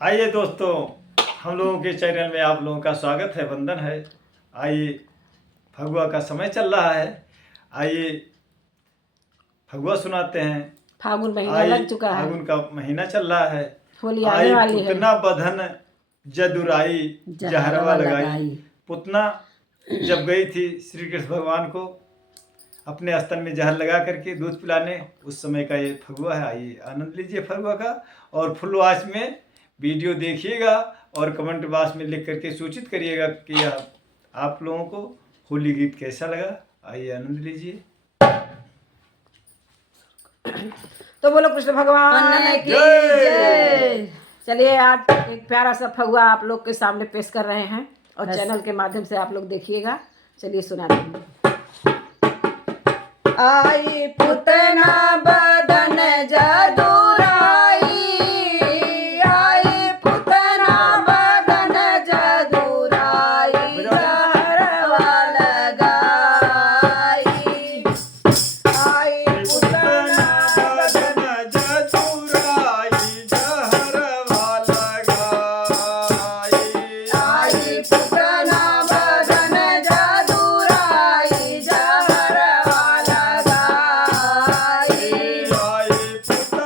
आइए दोस्तों, हम लोगों के चैनल में आप लोगों का स्वागत है, वंदन है। आइए, फगुआ का समय चल रहा है। आइए फगुआ सुनाते हैं। फागुन महीना लग चुका है। फागुन का महीना चल रहा है। होली आने वाली है। पुतना बधन जदुराई जहरवा लगाई। पुतना जब गई थी श्री कृष्ण भगवान को अपने स्तन में जहर लगा करके दूध पिलाने, उस समय का ये फगुआ है। आइए आनंद लीजिए फगुआ का, और फुल वॉच में वीडियो देखिएगा और कमेंट बॉक्स में लिख करके सूचित करिएगा कि आप लोगों को होली गीत कैसा लगा। आइए आनंद लीजिए। तो बोलो कृष्ण भगवान की जय। चलिए आज एक प्यारा सा फगुआ आप लोग के सामने पेश कर रहे हैं और चैनल के माध्यम से आप लोग देखिएगा। चलिए सुनाते हैं। आई पुतना बदन जदुराई, आई पुतना बदन जदुराई, जहरवा लगाई। आई पुतना बदन जदुराई जहरवा लगाई। आई पुतना बदन जदुराई, जहरवा लगाई। आई पुतना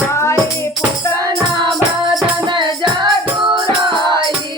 आई पुतना बदन जदुराई